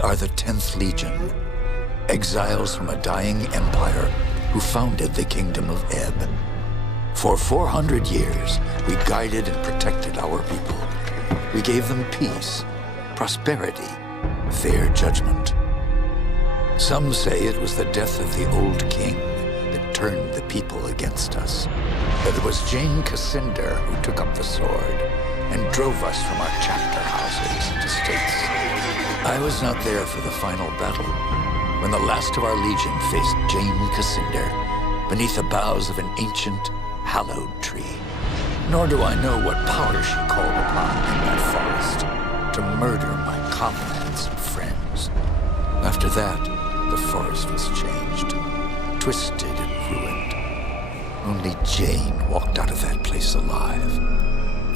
We are the 10th Legion, exiles from a dying empire who founded the Kingdom of Ebb. For 400 years, we guided and protected our people. We gave them peace, prosperity, fair judgment. Some say it was the death of the old king that turned the people against us. But it was Jane Cascinder who took up the sword and drove us from our chapter houses and estates. I was not there for the final battle, when the last of our legion faced Jane Cascinder beneath the boughs of an ancient, hallowed tree. Nor do I know what power she called upon in that forest to murder my comrades and friends. After that, the forest was changed, twisted and ruined. Only Jane walked out of that place alive.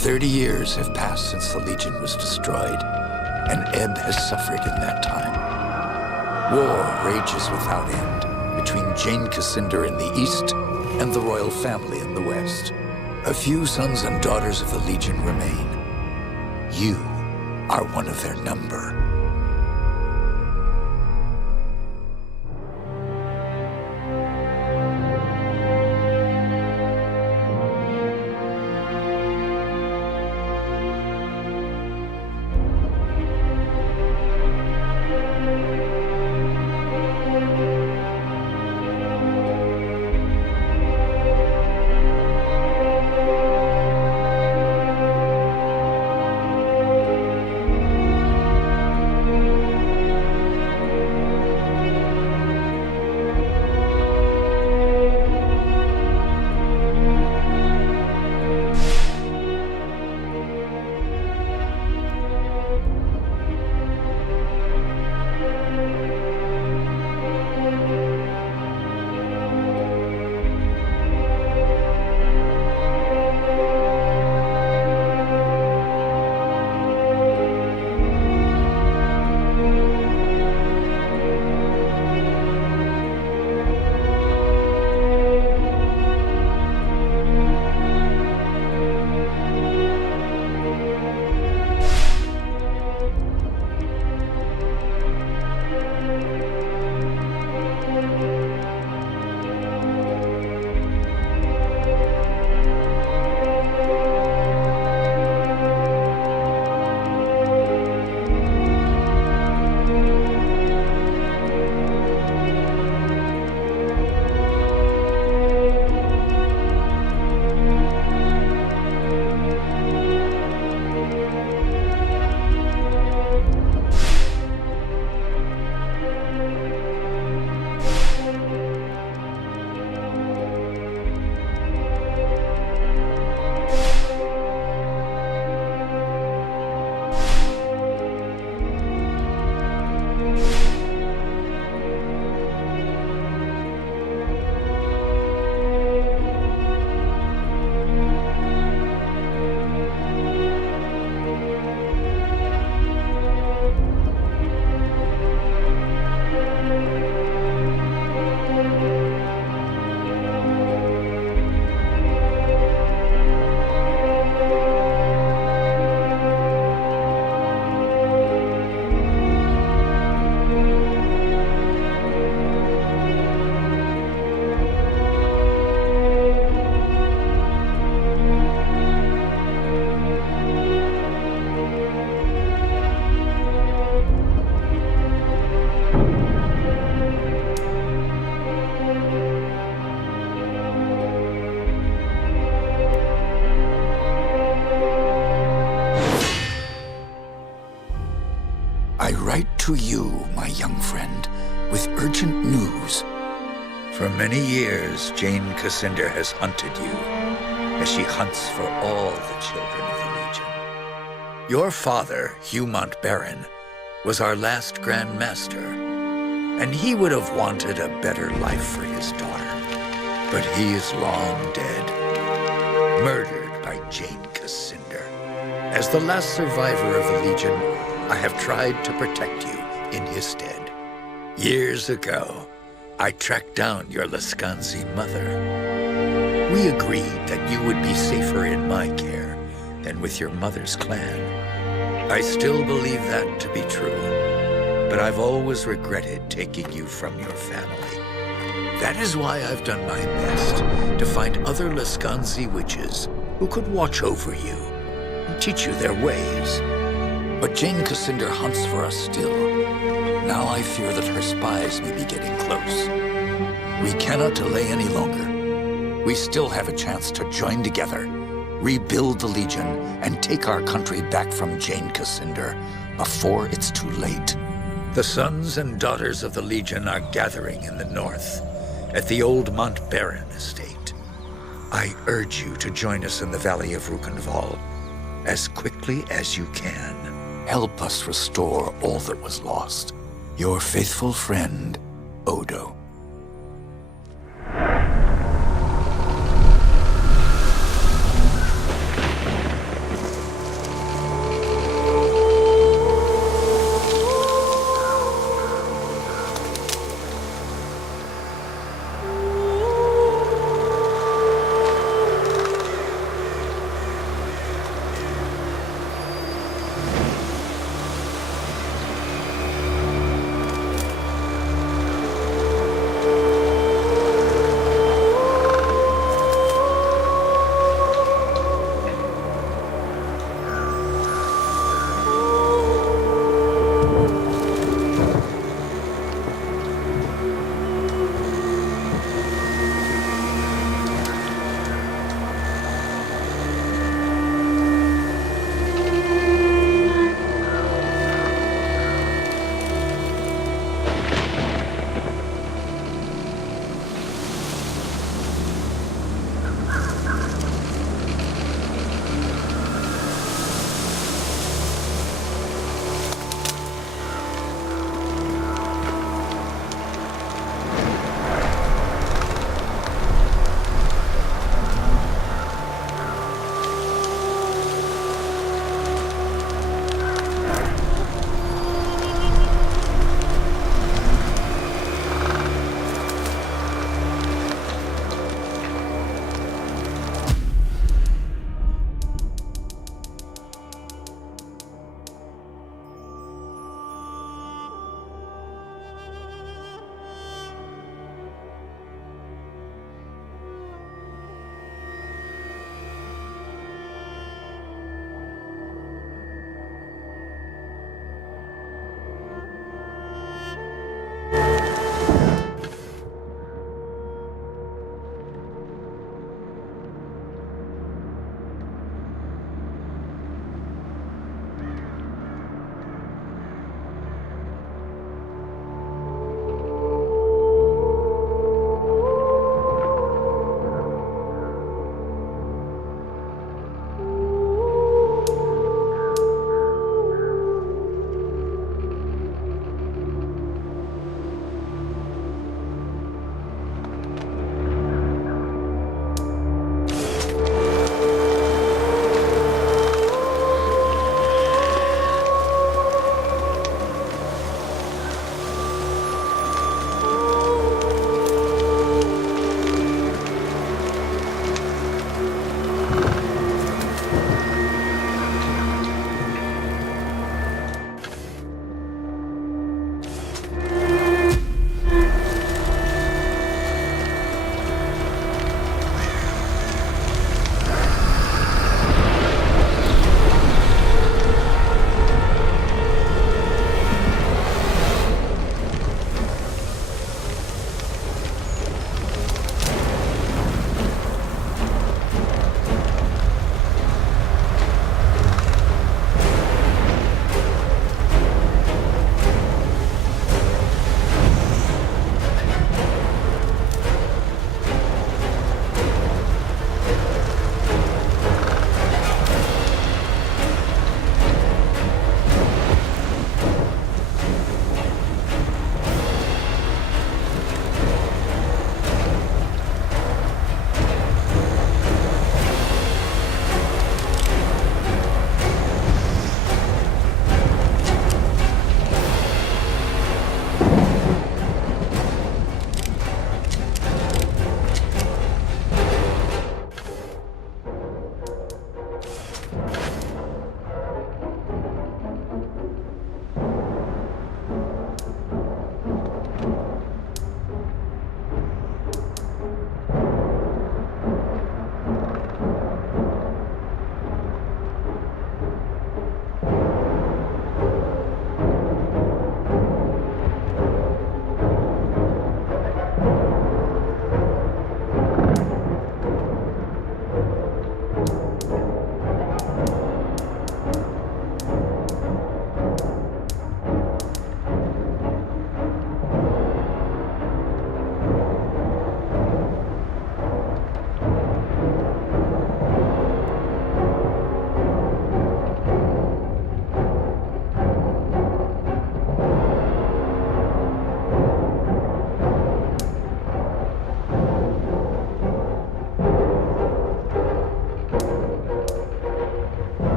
30 years have passed since the Legion was destroyed, and Ebb has suffered in that time. War rages without end between Jane Cascinder in the east and the royal family in the west. A few sons and daughters of the Legion remain. You are one of their number. I write to you, my young friend, with urgent news. For many years, Jane Cascinder has hunted you, as she hunts for all the children of the Legion. Your father, Hugh Montbaron, was our last Grand Master, and he would have wanted a better life for his daughter. But he is long dead, murdered by Jane Cascinder. As the last survivor of the Legion, I have tried to protect you in his stead. Years ago, I tracked down your Lascanzi mother. We agreed that you would be safer in my care than with your mother's clan. I still believe that to be true, but I've always regretted taking you from your family. That is why I've done my best to find other Laskanzi witches who could watch over you and teach you their ways. But Jane Cassinder hunts for us still. Now I fear that her spies may be getting close. We cannot delay any longer. We still have a chance to join together, rebuild the Legion, and take our country back from Jane Cassinder before it's too late. The sons and daughters of the Legion are gathering in the north, at the old Mont Baron estate. I urge you to join us in the Valley of Rukenval as quickly as you can. Help us restore all that was lost. Your faithful friend, Odo.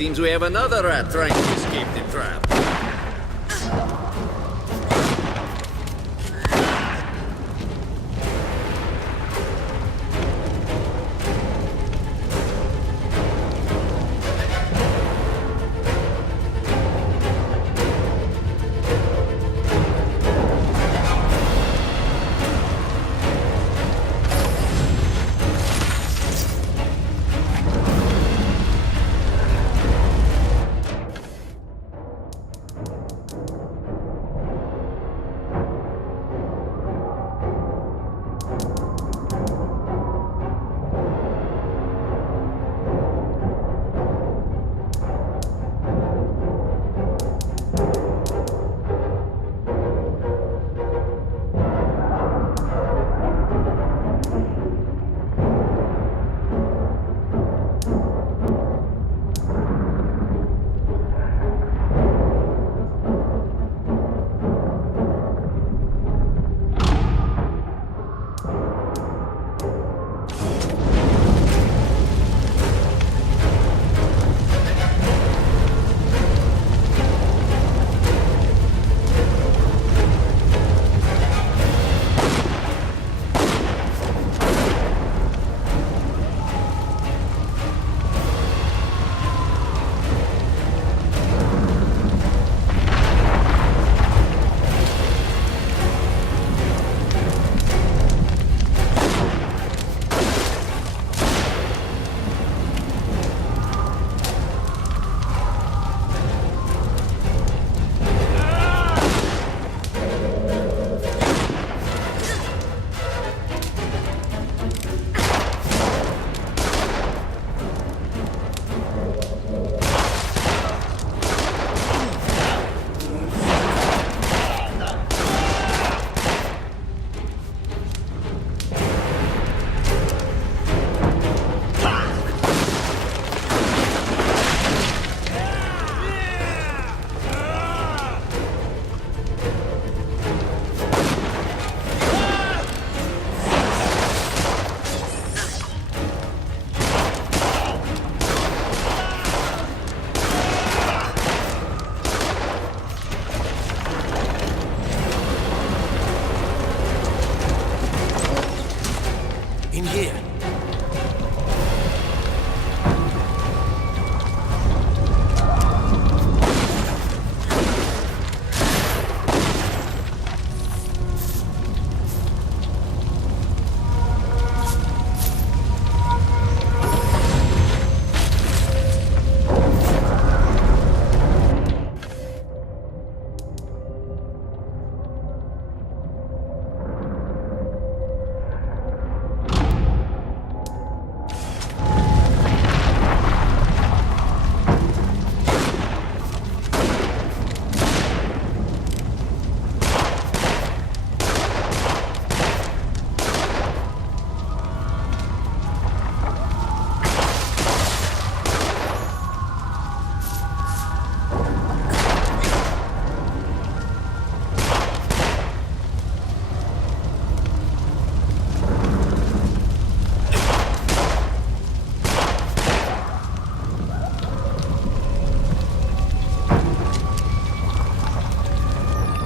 seems we have another rat trying to escape the trap.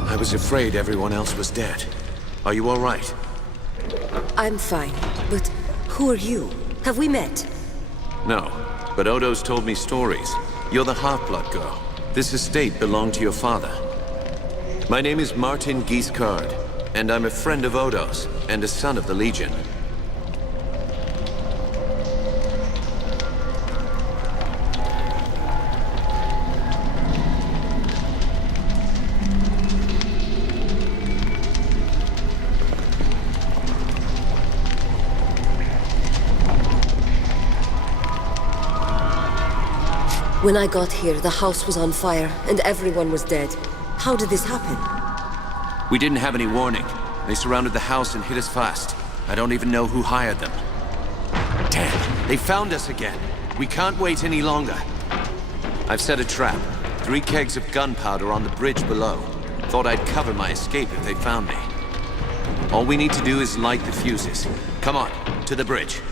I was afraid everyone else was dead. Are you all right? I'm fine, but who are you? Have we met? No, but Odo's told me stories. You're the half-blood girl. This estate belonged to your father. My name is Martin Guiscard, and I'm a friend of Odo's, and a son of the Legion. When I got here, the house was on fire, and everyone was dead. How did this happen? We didn't have any warning. They surrounded the house and hit us fast. I don't even know who hired them. Damn, they found us again. We can't wait any longer. I've set a trap. 3 kegs of gunpowder on the bridge below. Thought I'd cover my escape if they found me. All we need to do is light the fuses. Come on, to the bridge.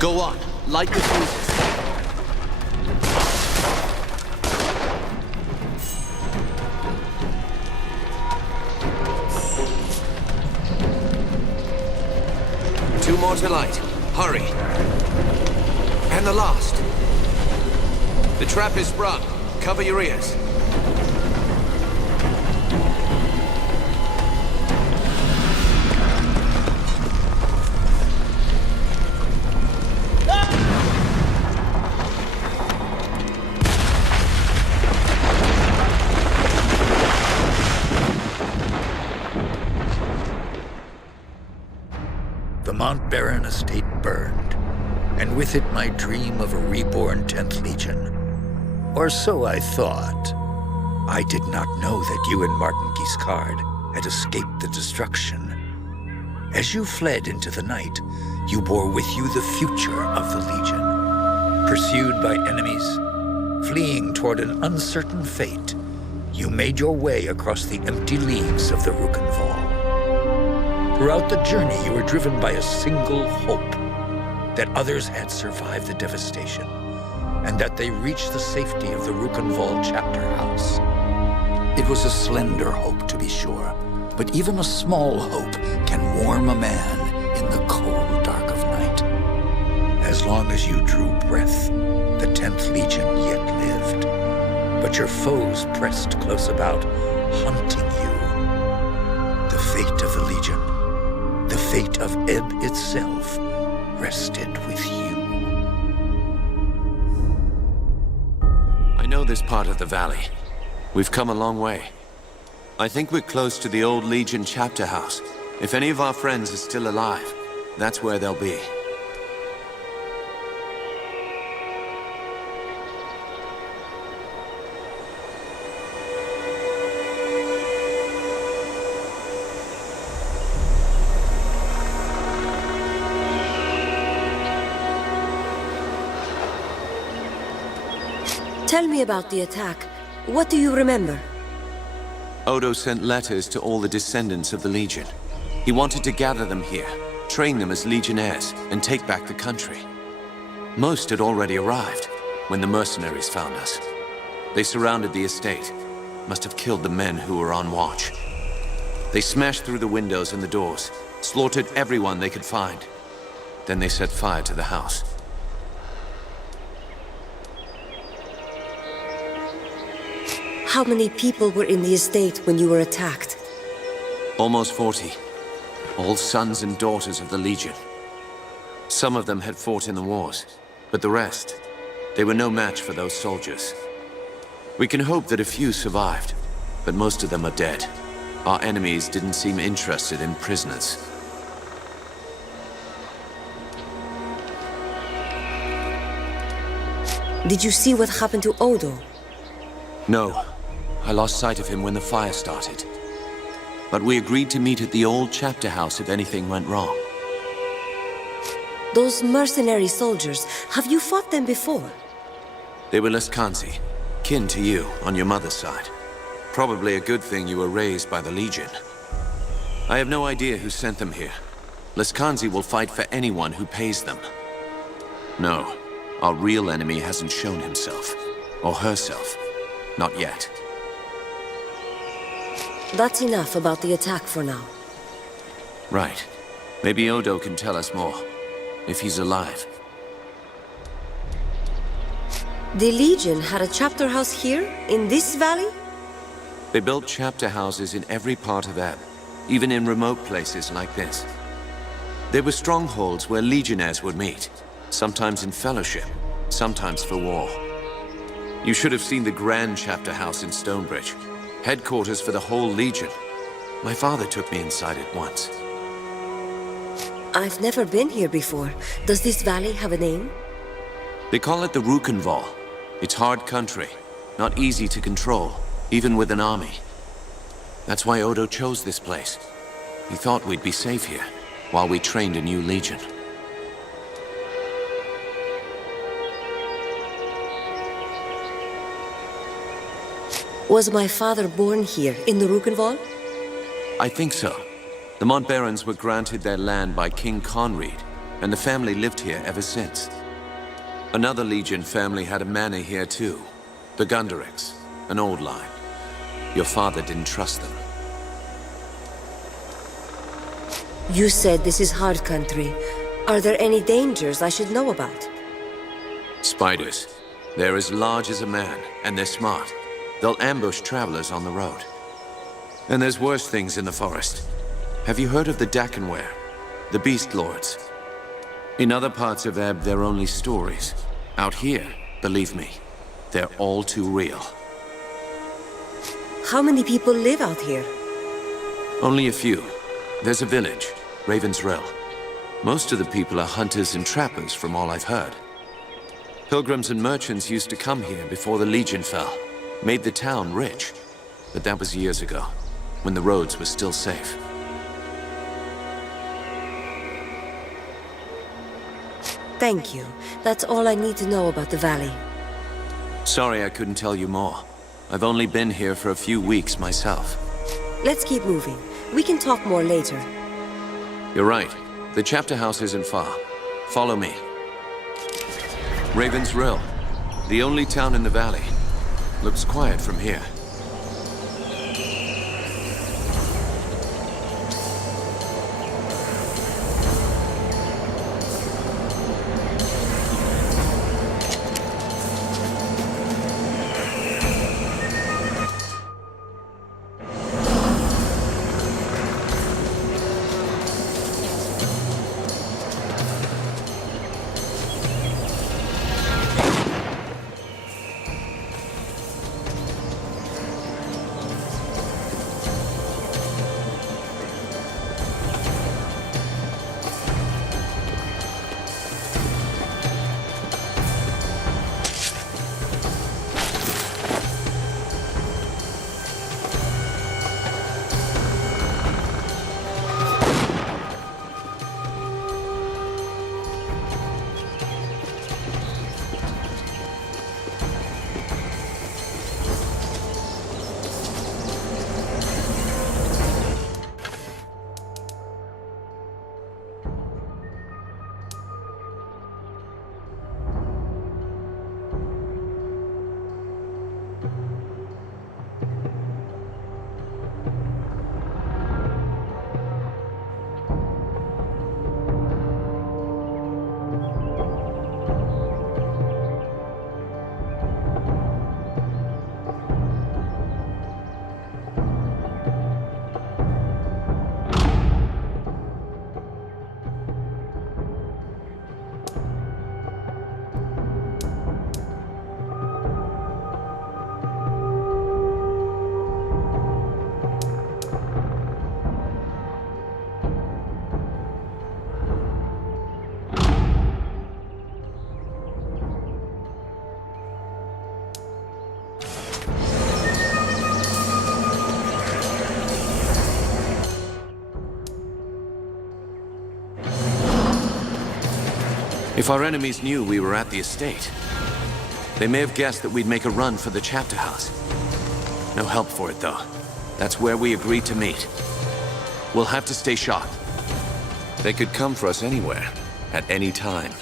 Go on, light the fuses. Two more to light. Hurry. And the last. The trap is sprung. Cover your ears. The Mount Baron estate burned, and with it my dream of a reborn 10th Legion. Or so I thought. I did not know that you and Martin Guiscard had escaped the destruction. As you fled into the night, you bore with you the future of the Legion. Pursued by enemies, fleeing toward an uncertain fate, you made your way across the empty leagues of the Rukenval. Throughout the journey, you were driven by a single hope, that others had survived the devastation, and that they reached the safety of the Rukenval chapter house. It was a slender hope, to be sure, but even a small hope can warm a man in the cold dark of night. As long as you drew breath, the 10th Legion yet lived, but your foes pressed close about, hunting you. The fate of the Legion, the fate of Ebb itself, rested with you. I know this part of the valley. We've come a long way. I think we're close to the old Legion chapter house. If any of our friends are still alive, that's where they'll be. Tell me about the attack. What do you remember? Odo sent letters to all the descendants of the Legion. He wanted to gather them here, train them as Legionnaires, and take back the country. Most had already arrived when the mercenaries found us. They surrounded the estate, must have killed the men who were on watch. They smashed through the windows and the doors, slaughtered everyone they could find. Then they set fire to the house. How many people were in the estate when you were attacked? Almost 40. All sons and daughters of the Legion. Some of them had fought in the wars, but the rest, they were no match for those soldiers. We can hope that a few survived, but most of them are dead. Our enemies didn't seem interested in prisoners. Did you see what happened to Odo? No. I lost sight of him when the fire started. But we agreed to meet at the old chapter house if anything went wrong. Those mercenary soldiers, have you fought them before? They were Leskanzi, kin to you on your mother's side. Probably a good thing you were raised by the Legion. I have no idea who sent them here. Leskanzi will fight for anyone who pays them. No, our real enemy hasn't shown himself, or herself. Not yet. That's enough about the attack for now. Right. Maybe Odo can tell us more, if he's alive. The Legion had a chapter house here, in this valley? They built chapter houses in every part of Ebb, even in remote places like this. They were strongholds where Legionnaires would meet, sometimes in fellowship, sometimes for war. You should have seen the grand chapter house in Stonebridge, headquarters for the whole Legion. My father took me inside it once. I've never been here before. Does this valley have a name? They call it the Rukenval. It's hard country, not easy to control, even with an army. That's why Odo chose this place. He thought we'd be safe here, while we trained a new Legion. Was my father born here, in the Rukenval? I think so. The Montbarons were granted their land by King Conrad, and the family lived here ever since. Another Legion family had a manor here too. The Gunderics, an old line. Your father didn't trust them. You said this is hard country. Are there any dangers I should know about? Spiders. They're as large as a man, and they're smart. They'll ambush travelers on the road. And there's worse things in the forest. Have you heard of the Dakenware? The Beast Lords? In other parts of Ebb, they're only stories. Out here, believe me, they're all too real. How many people live out here? Only a few. There's a village, Raven's Rill. Most of the people are hunters and trappers from all I've heard. Pilgrims and merchants used to come here before the Legion fell. Made the town rich. But that was years ago, when the roads were still safe. Thank you. That's all I need to know about the valley. Sorry I couldn't tell you more. I've only been here for a few weeks myself. Let's keep moving. We can talk more later. You're right. The chapter house isn't far. Follow me. Raven's Rill. The only town in the valley. Looks quiet from here. If our enemies knew we were at the estate, they may have guessed that we'd make a run for the chapter house. No help for it, though. That's where we agreed to meet. We'll have to stay sharp. They could come for us anywhere, at any time.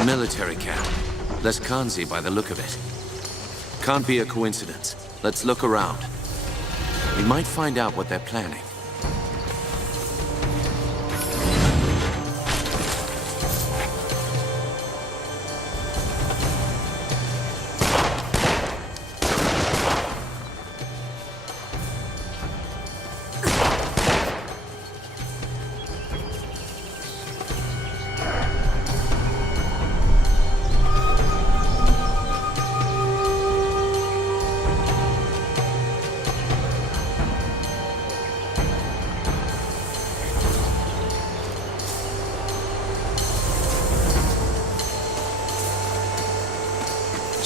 A military camp. Less Kanzi by the look of it. Can't be a coincidence. Let's look around. We might find out what they're planning.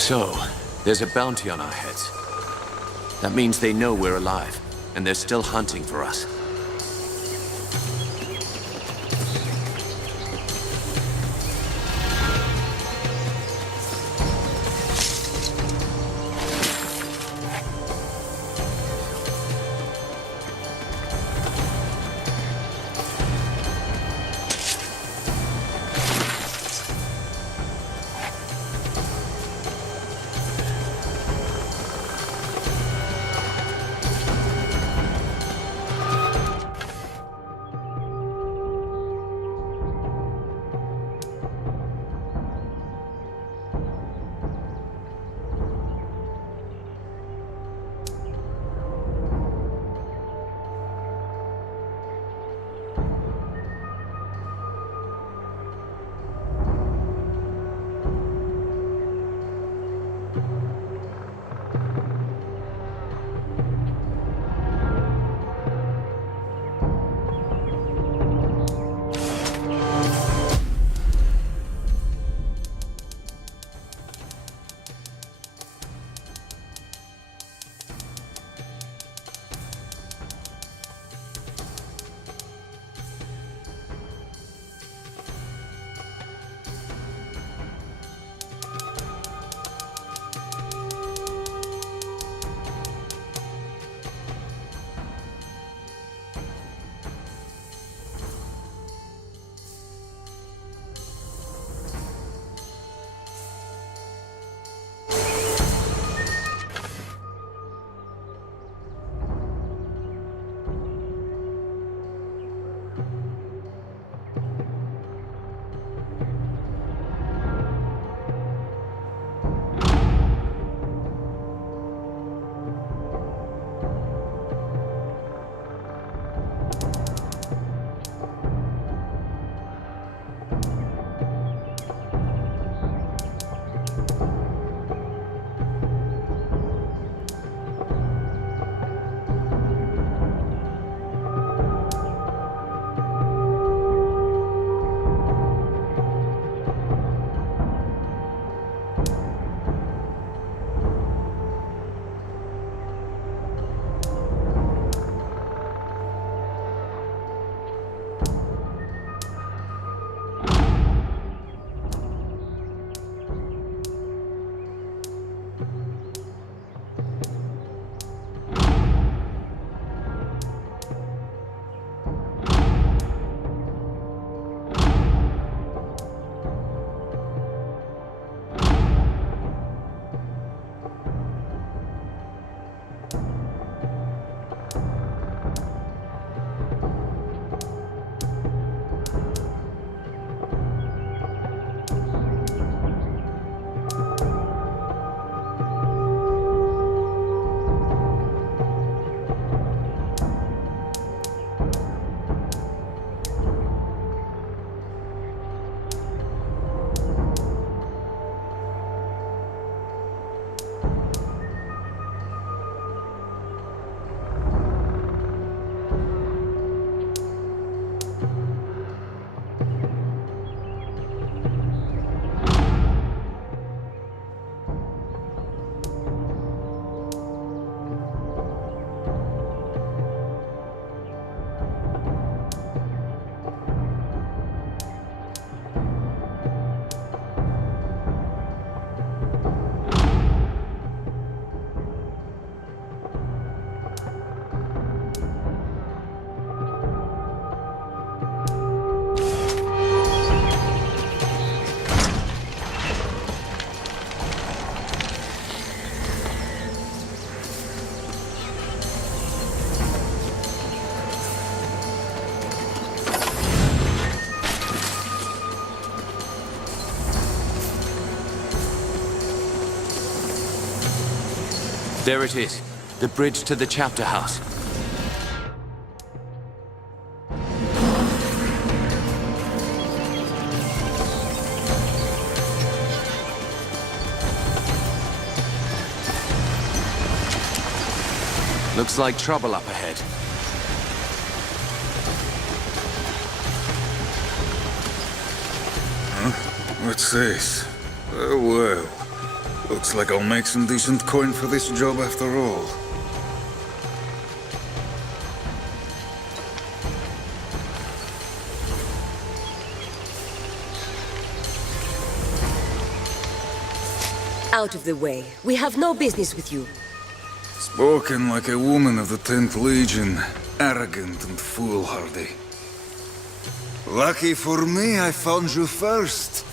So, there's a bounty on our heads. That means they know we're alive, and they're still hunting for us. There it is. The bridge to the chapter house. Looks like trouble up ahead. What's this? Oh, well. Looks like I'll make some decent coin for this job after all. Out of the way. We have no business with you. Spoken like a woman of the 10th Legion, arrogant and foolhardy. Lucky for me, I found you first.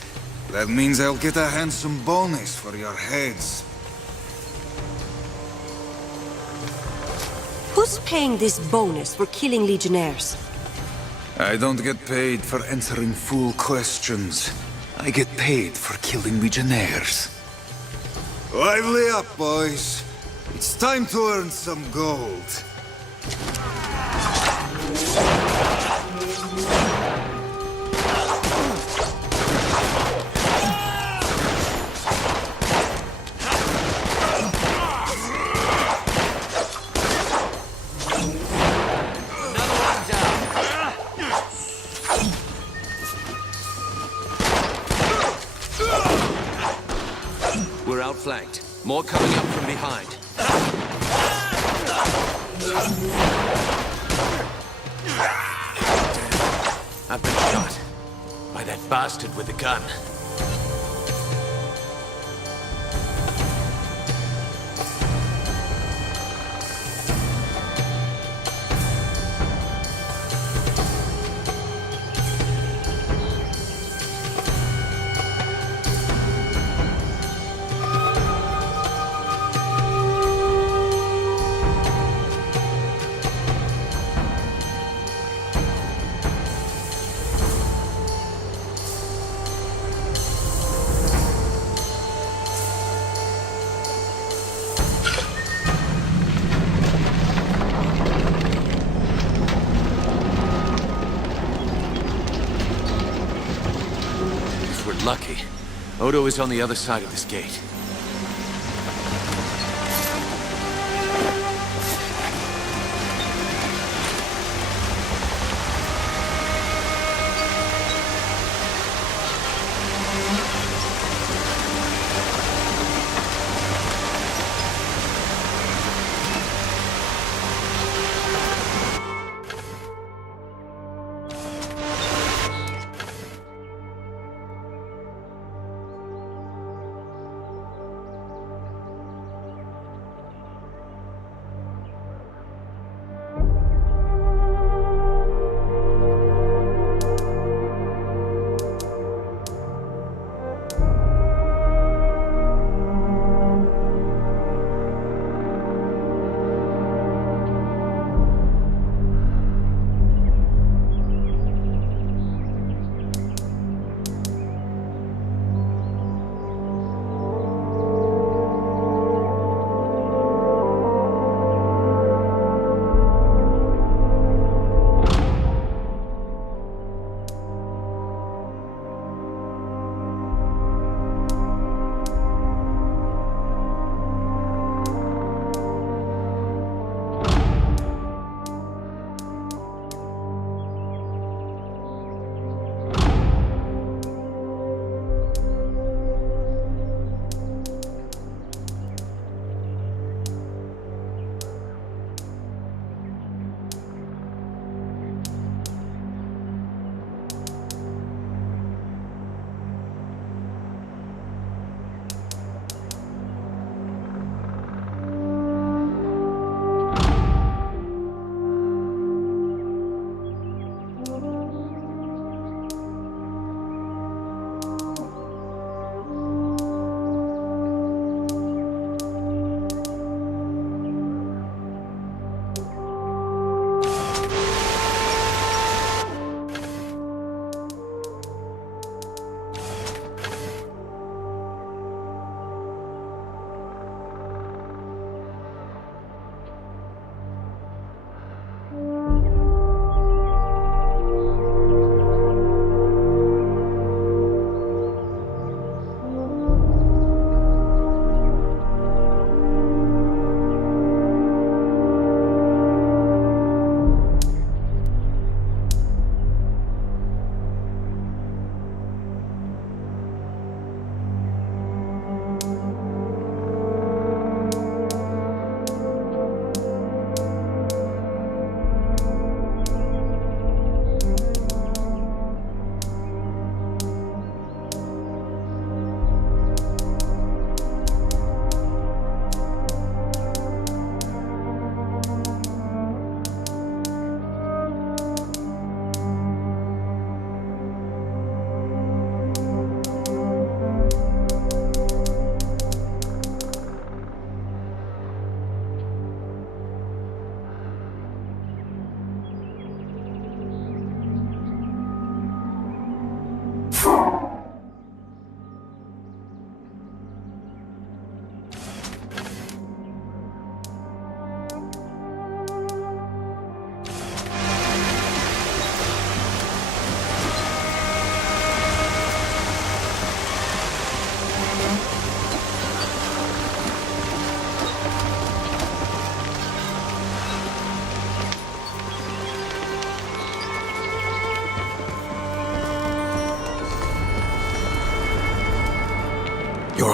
That means I'll get a handsome bonus for your heads. Who's paying this bonus for killing Legionnaires? I don't get paid for answering fool questions. I get paid for killing Legionnaires. Lively up, boys. It's time to earn some gold. We're outflanked. More coming up from behind. I've been shot by that bastard with the gun. Lucky. Odo is on the other side of this gate.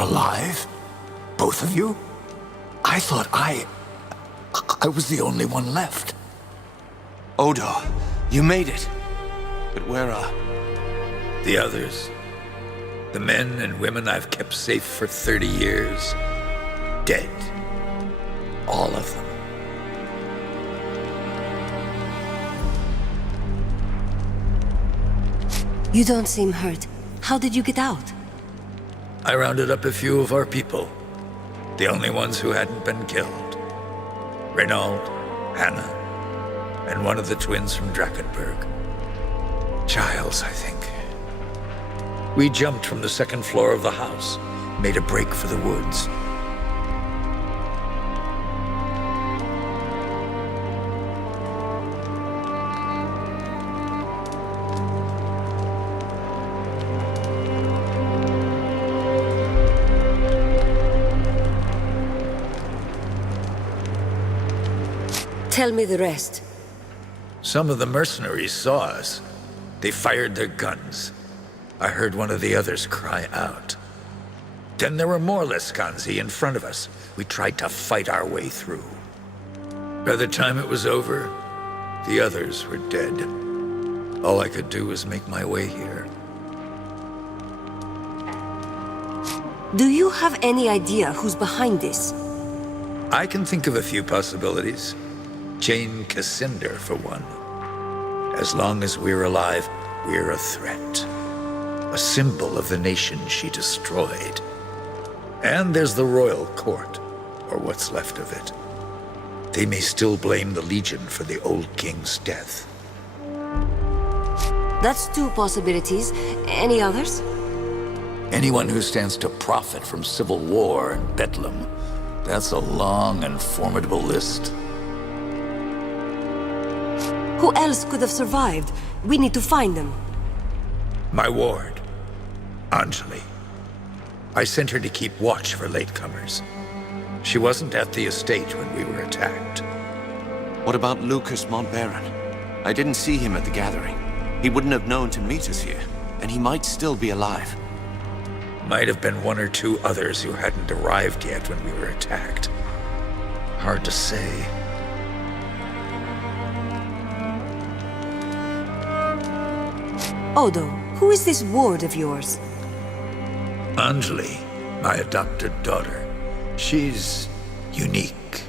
alive? Both of you? I thought I was the only one left. Odo, you made it. But where are... The others? The men and women I've kept safe for 30 years? Dead. All of them. You don't seem hurt. How did you get out? I rounded up a few of our people. The only ones who hadn't been killed. Renaud, Hannah, and one of the twins from Drakenberg. Giles, I think. We jumped from the second floor of the house, made a break for the woods. Tell me the rest. Some of the mercenaries saw us. They fired their guns. I heard one of the others cry out. Then there were more Lescanzi in front of us. We tried to fight our way through. By the time it was over, the others were dead. All I could do was make my way here. Do you have any idea who's behind this? I can think of a few possibilities. Jane Cassinder, for one. As long as we're alive, we're a threat. A symbol of the nation she destroyed. And there's the royal court, or what's left of it. They may still blame the Legion for the old king's death. That's two possibilities. Any others? Anyone who stands to profit from civil war and bedlam. That's a long and formidable list. Who else could have survived? We need to find them. My ward, Anjali. I sent her to keep watch for latecomers. She wasn't at the estate when we were attacked. What about Lucas Montbaron? I didn't see him at the gathering. He wouldn't have known to meet us here, and he might still be alive. Might have been one or two others who hadn't arrived yet when we were attacked. Hard to say. Odo, who is this ward of yours? Anjali, my adopted daughter. She's unique.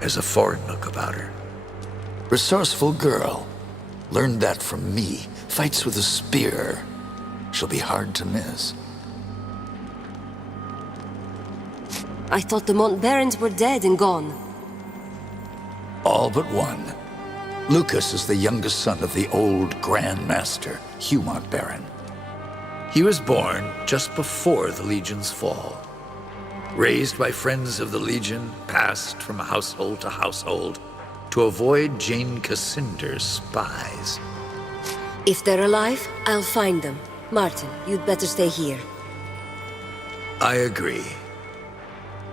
There's a foreign look about her. Resourceful girl. Learned that from me. Fights with a spear. She'll be hard to miss. I thought the Montbarons were dead and gone. All but one. Lucas is the youngest son of the old Grand Master, Hugh Montbaron. He was born just before the Legion's fall. Raised by friends of the Legion, passed from household to household to avoid Jane Cassinder's spies. If they're alive, I'll find them. Martin, you'd better stay here. I agree.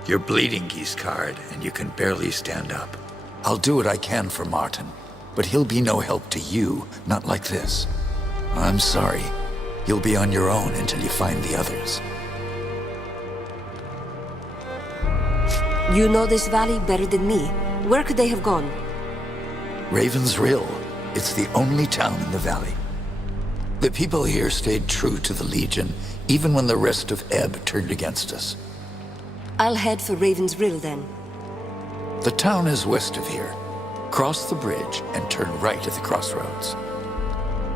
You're bleeding, Giscard, and you can barely stand up. I'll do what I can for Martin, but he'll be no help to you, not like this. I'm sorry. You'll be on your own until you find the others. You know this valley better than me. Where could they have gone? Raven's Rill. It's the only town in the valley. The people here stayed true to the Legion, even when the rest of Ebb turned against us. I'll head for Raven's Rill then. The town is west of here. Cross the bridge and turn right at the crossroads.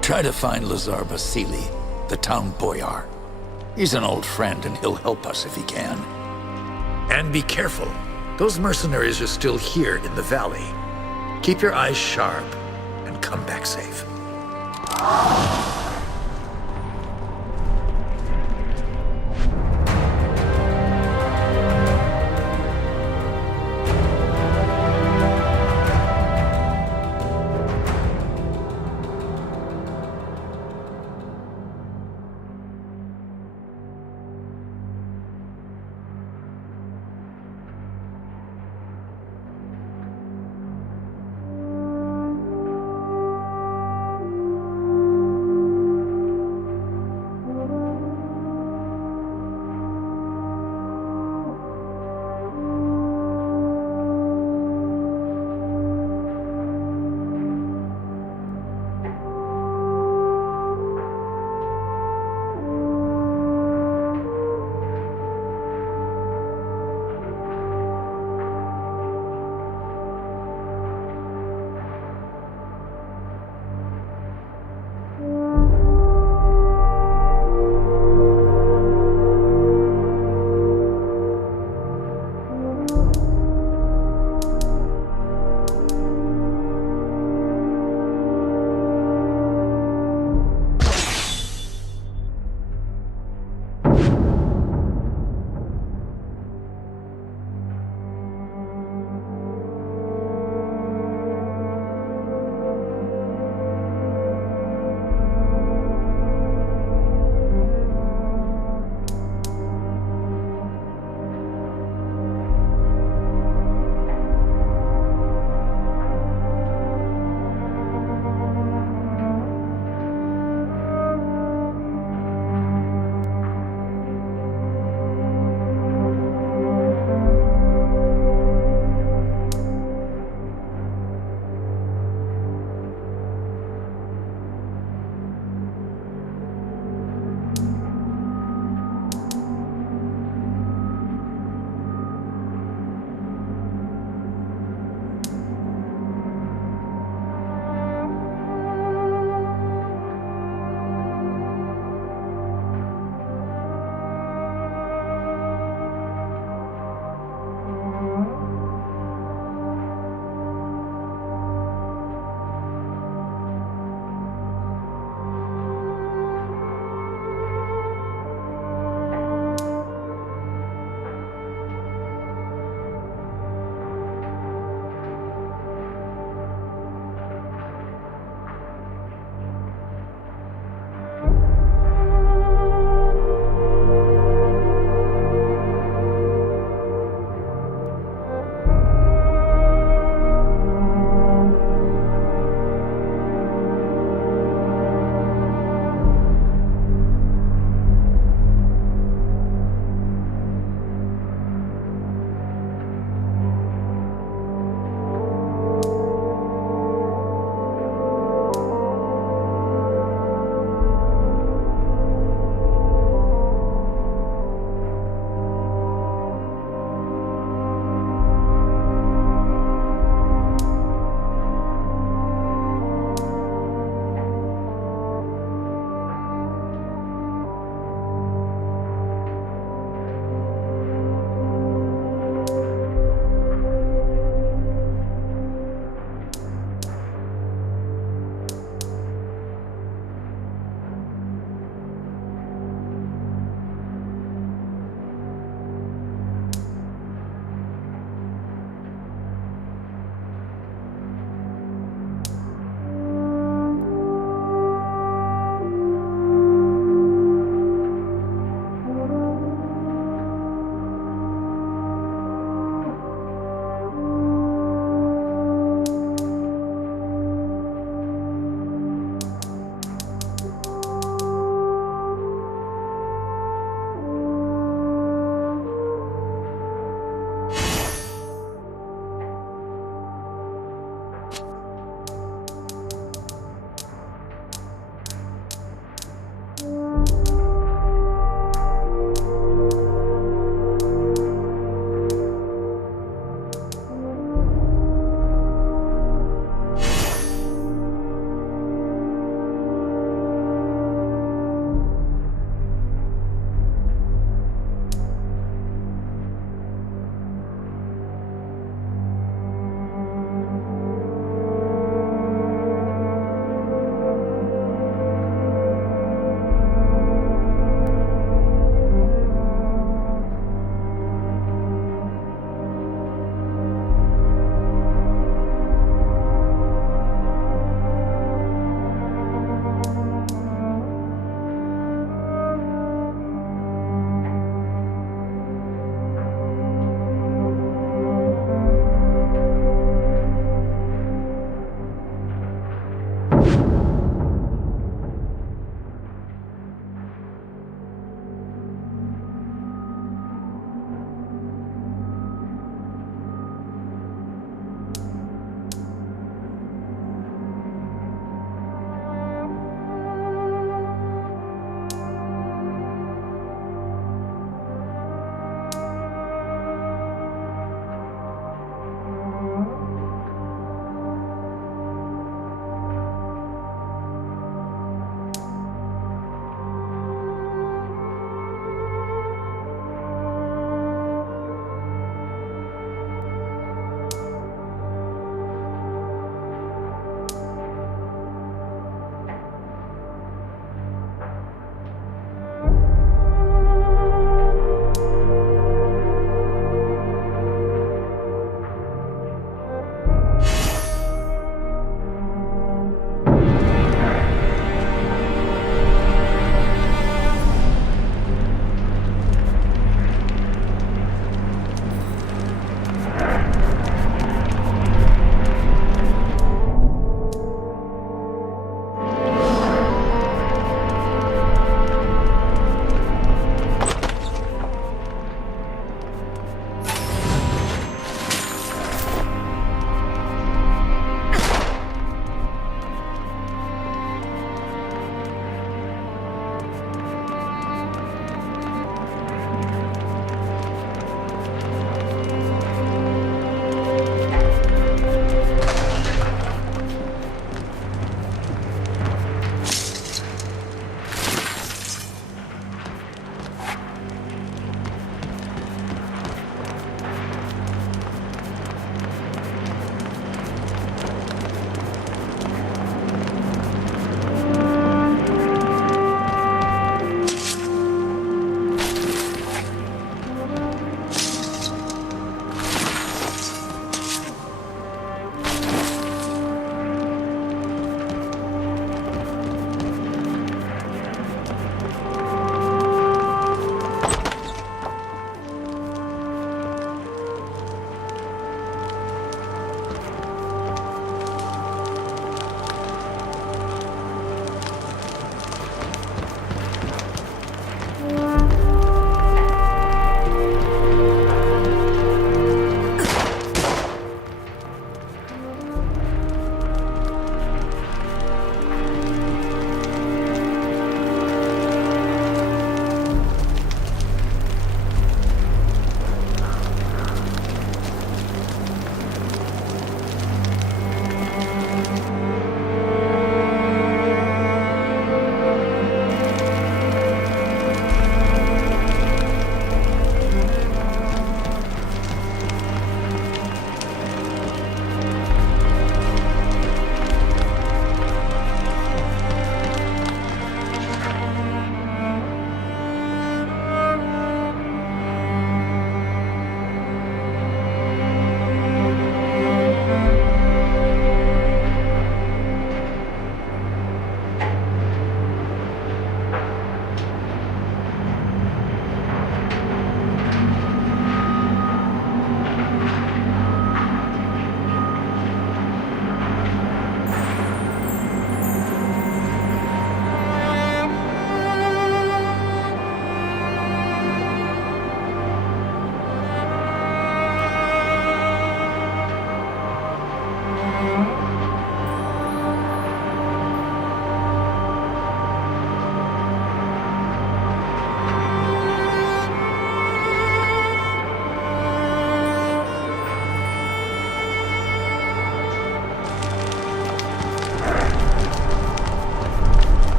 Try to find Lazar Basili, the town boyar. He's an old friend and he'll help us if he can. And be careful. Those mercenaries are still here in the valley. Keep your eyes sharp and come back safe.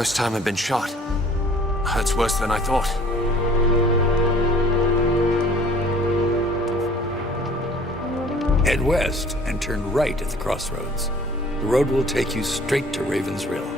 First time I've been shot. Hurts worse than I thought. Head west and turn right at the crossroads. The road will take you straight to Raven's Rill.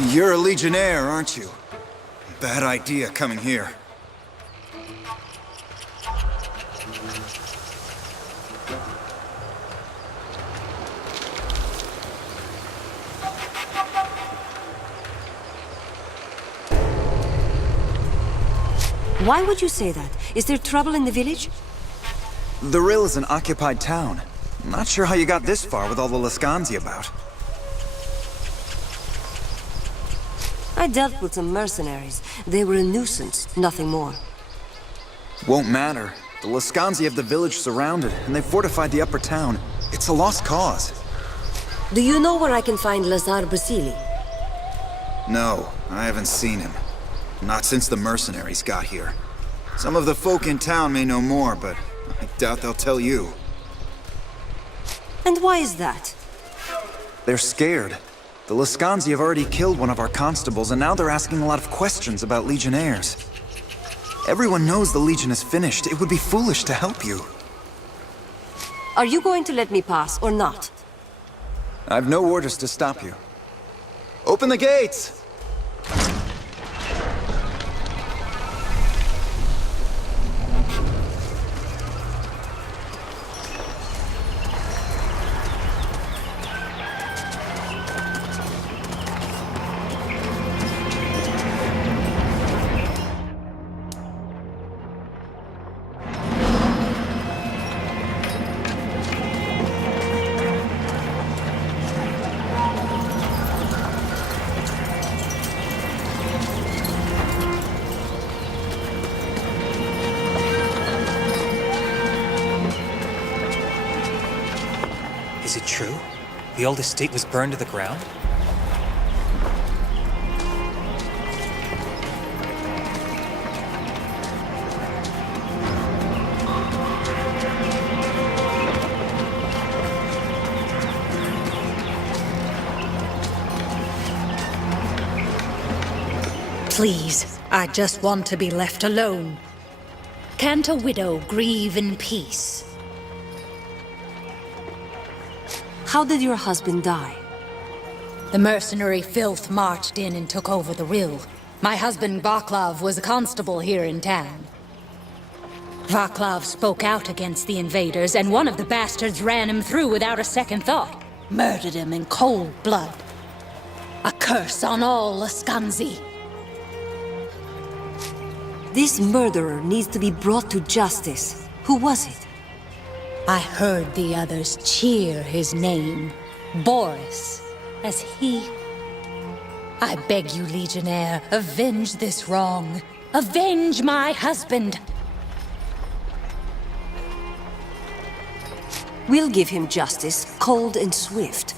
You're a Legionnaire, aren't you? Bad idea coming here. Why would you say that? Is there trouble in the village? The Rill is an occupied town. Not sure how you got this far with all the Lascanzi about. I dealt with some mercenaries. They were a nuisance, nothing more. Won't matter. The Lascanzi have the village surrounded, and they've fortified the upper town. It's a lost cause. Do you know where I can find Lazar Basili? No, I haven't seen him. Not since the mercenaries got here. Some of the folk in town may know more, but I doubt they'll tell you. And why is that? They're scared. The Lascanzi have already killed one of our constables, and now they're asking a lot of questions about Legionnaires. Everyone knows the Legion is finished. It would be foolish to help you. Are you going to let me pass, or not? I've no orders to stop you. Open the gates! Is it true? The old estate was burned to the ground? Please, I just want to be left alone. Can't a widow grieve in peace? How did your husband die? The mercenary filth marched in and took over the Rill. My husband Vaclav was a constable here in town. Vaclav spoke out against the invaders, and one of the bastards ran him through without a second thought. Murdered him in cold blood. A curse on all Lascanzi. This murderer needs to be brought to justice. Who was it? I heard the others cheer his name. Boris, as he... I beg you, Legionnaire, avenge this wrong. Avenge my husband! We'll give him justice, cold and swift.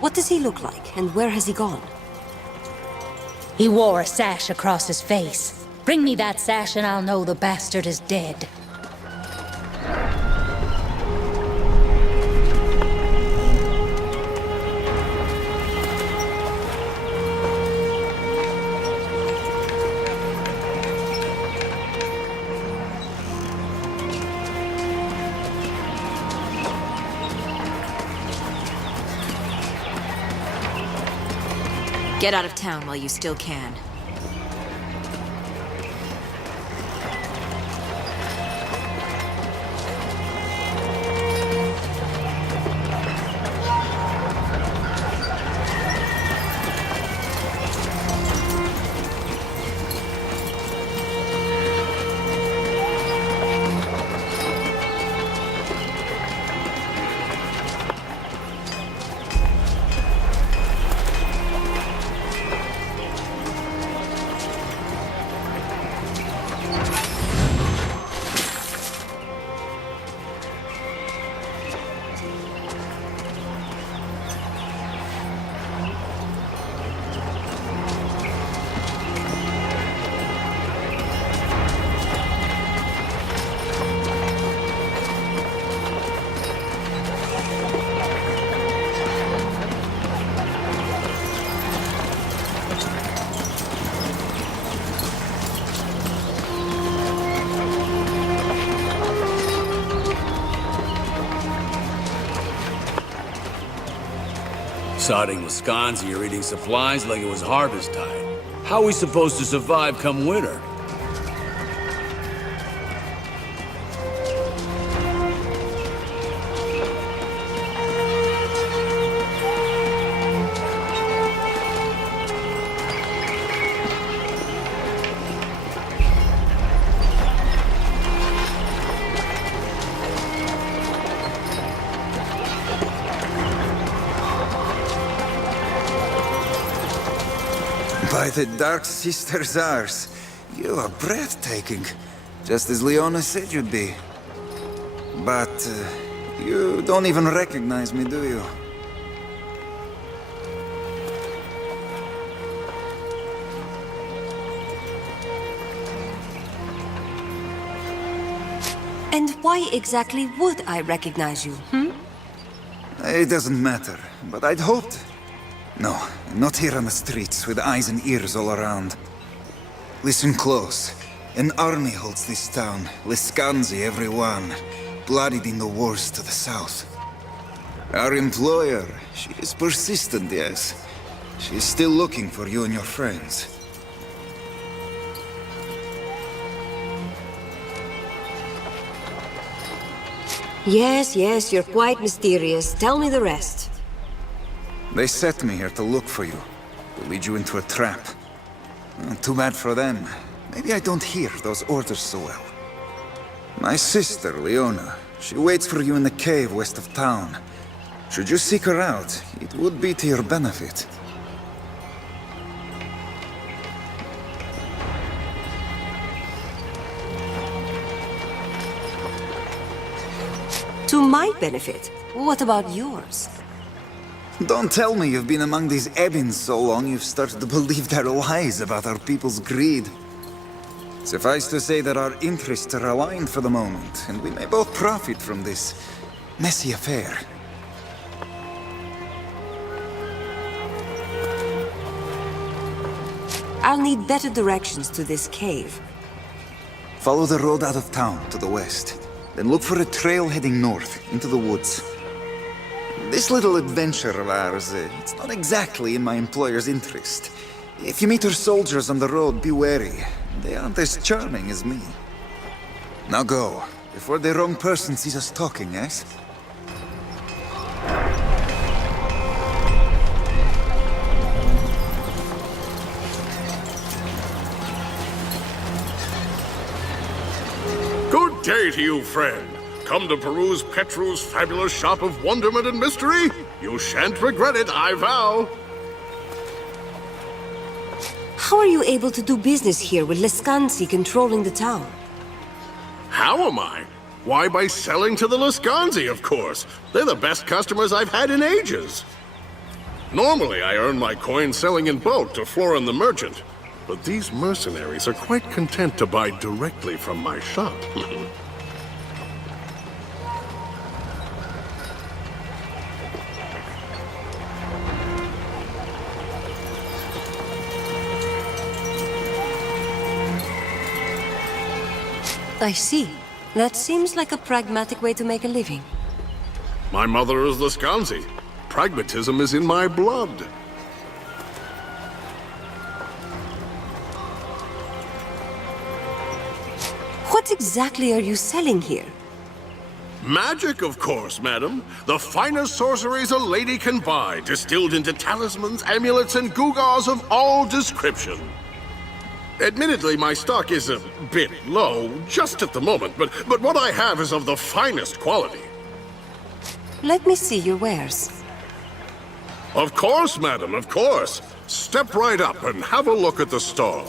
What does he look like, and where has he gone? He wore a sash across his face. Bring me that sash and I'll know the bastard is dead. Get out of town while you still can. Sodding Wisconsin or eating supplies like it was harvest time. How are we supposed to survive come winter? By the Dark Sister's Ars, you are breathtaking. Just as Leona said you'd be. But, you don't even recognize me, do you? And why exactly would I recognize you, It doesn't matter, but I'd hoped. No, not here on the streets with eyes and ears all around. Listen close. An army holds this town, Liskanzi everyone, bloodied in the wars to the south. Our employer, she is persistent, yes. She is still looking for you and your friends. Yes, you're quite mysterious. Tell me the rest. They set me here to look for you, to lead you into a trap. Too bad for them. Maybe I don't hear those orders so well. My sister, Leona, she waits for you in the cave west of town. Should you seek her out, it would be to your benefit. To my benefit? What about yours? Don't tell me you've been among these Ebbins so long you've started to believe their lies about our people's greed. Suffice to say that our interests are aligned for the moment, and we may both profit from this messy affair. I'll need better directions to this cave. Follow the road out of town to the west, then look for a trail heading north into the woods. This little adventure of ours, it's not exactly in my employer's interest. If you meet her soldiers on the road, be wary. They aren't as charming as me. Now go, before the wrong person sees us talking, yes? Good day to you, friend. Come to peruse Petru's fabulous shop of wonderment and mystery? You shan't regret it, I vow. How are you able to do business here with Leskansi controlling the town? How am I? Why, by selling to the Laskanzi, of course. They're the best customers I've had in ages. Normally, I earn my coin selling in bulk to Florin the merchant. But these mercenaries are quite content to buy directly from my shop. I see. That seems like a pragmatic way to make a living. My mother is Laskanzi. Pragmatism is in my blood. What exactly are you selling here? Magic, of course, madam. The finest sorceries a lady can buy, distilled into talismans, amulets, and gewgaws of all description. Admittedly, my stock is a bit low, just at the moment, but what I have is of the finest quality. Let me see your wares. Of course, madam, of course. Step right up and have a look at the stall.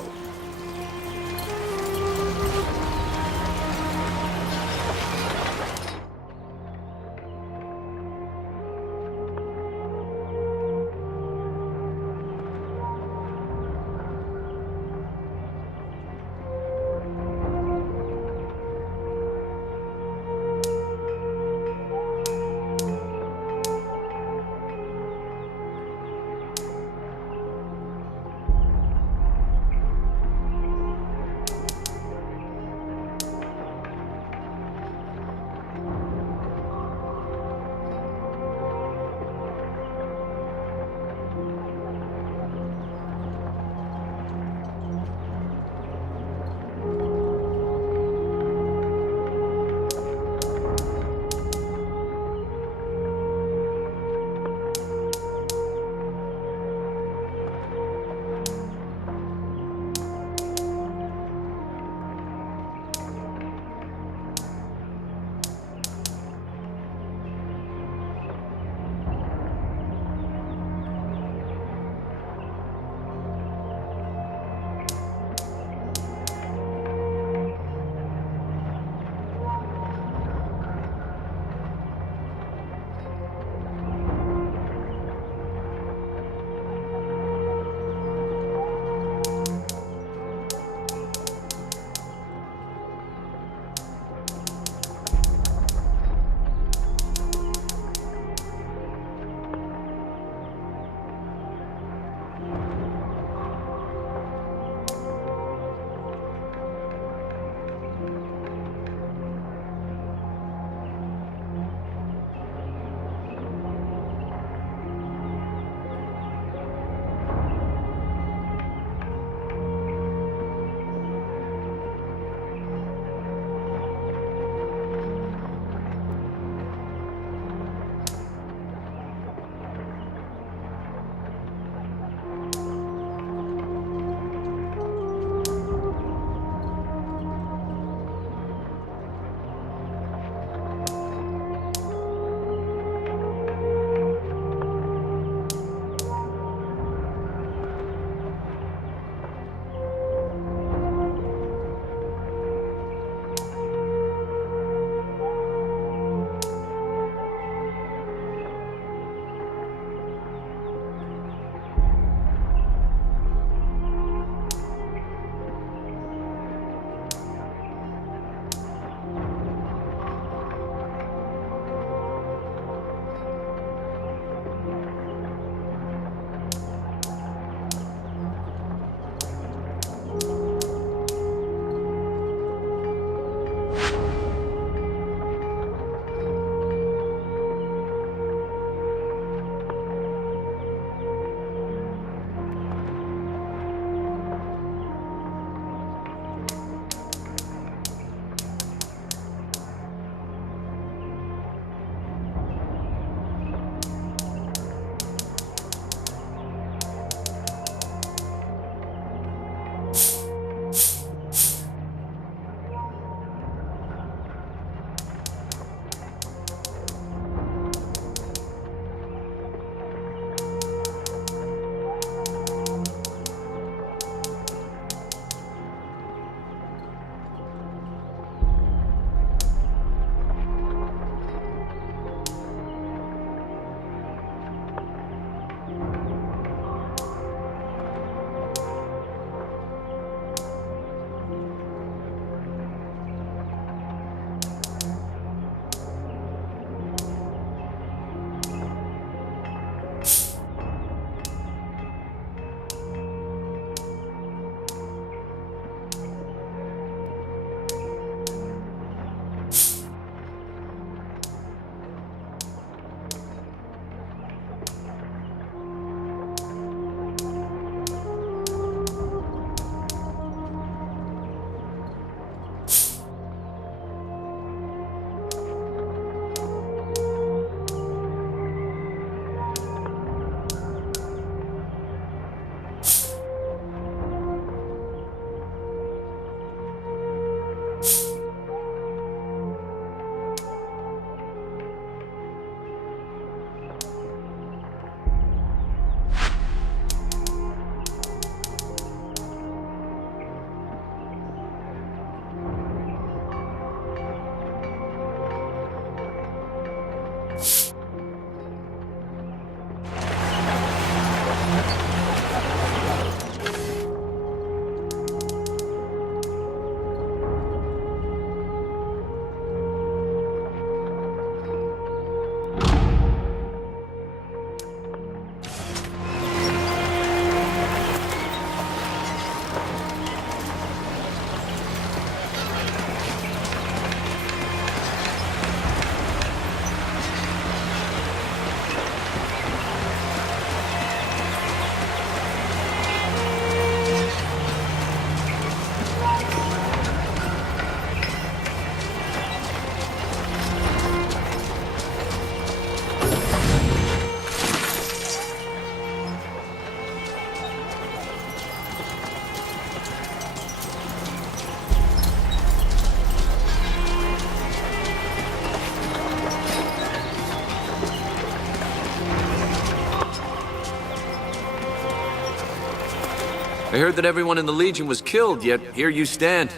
I heard that everyone in the Legion was killed, yet here you stand.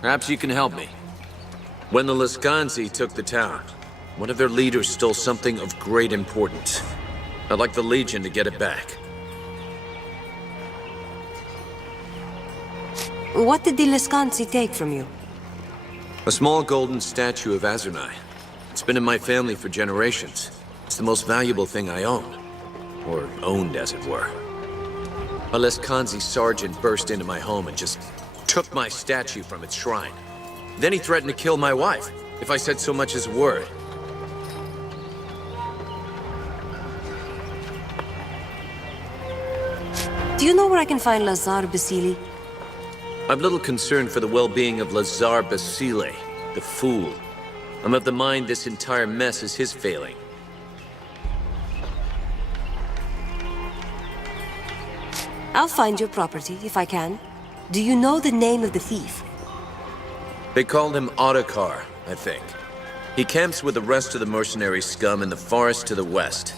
Perhaps you can help me. When the Lascanzi took the town, one of their leaders stole something of great importance. I'd like the Legion to get it back. What did the Lascanzi take from you? A small golden statue of Azurnai. It's been in my family for generations. It's the most valuable thing I own. Or owned, as it were. A Lascanzi sergeant burst into my home and just took my statue from its shrine. Then he threatened to kill my wife if I said so much as a word. Do you know where I can find Lazar Basili? I'm little concerned for the well-being of Lazar Basile, the fool. I'm of the mind this entire mess is his failing. I'll find your property, if I can. Do you know the name of the thief? They called him Ottokar, I think. He camps with the rest of the mercenary scum in the forest to the west.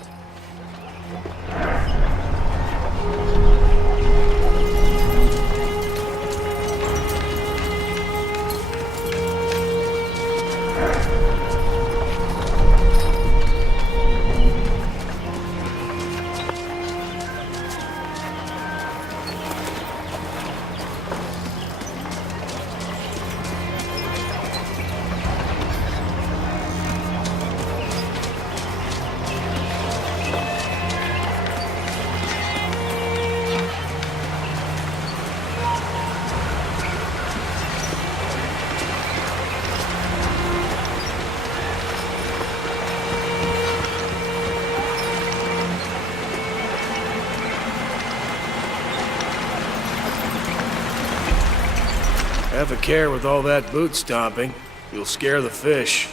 Have a care with all that boot stomping. You'll scare the fish.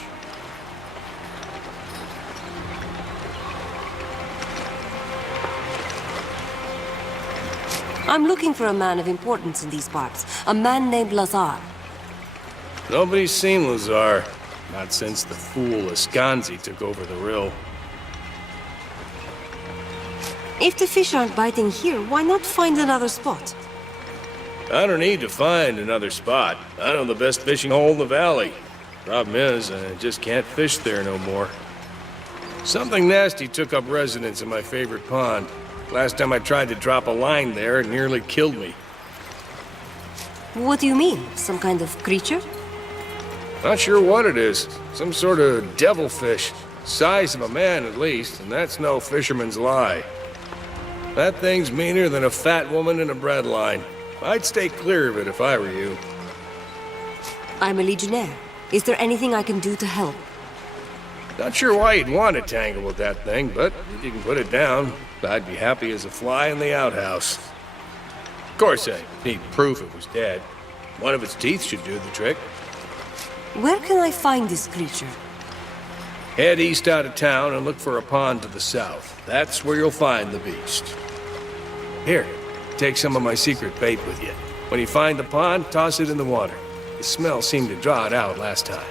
I'm looking for a man of importance in these parts. A man named Lazar. Nobody's seen Lazar. Not since the fool Lascanzi took over the rill. If the fish aren't biting here, why not find another spot? I don't need to find another spot. I know the best fishing hole in the valley. Problem is, I just can't fish there no more. Something nasty took up residence in my favorite pond. Last time I tried to drop a line there, it nearly killed me. What do you mean? Some kind of creature? Not sure what it is. Some sort of devilfish. Size of a man, at least, and that's no fisherman's lie. That thing's meaner than a fat woman in a bread line. I'd stay clear of it if I were you. I'm a Legionnaire. Is there anything I can do to help? Not sure why you'd want to tangle with that thing, but if you can put it down, I'd be happy as a fly in the outhouse. Of course, I need proof it was dead. One of its teeth should do the trick. Where can I find this creature? Head east out of town and look for a pond to the south. That's where you'll find the beast. Here, take some of my secret bait with you. When you find the pond, toss it in the water. The smell seemed to draw it out last time.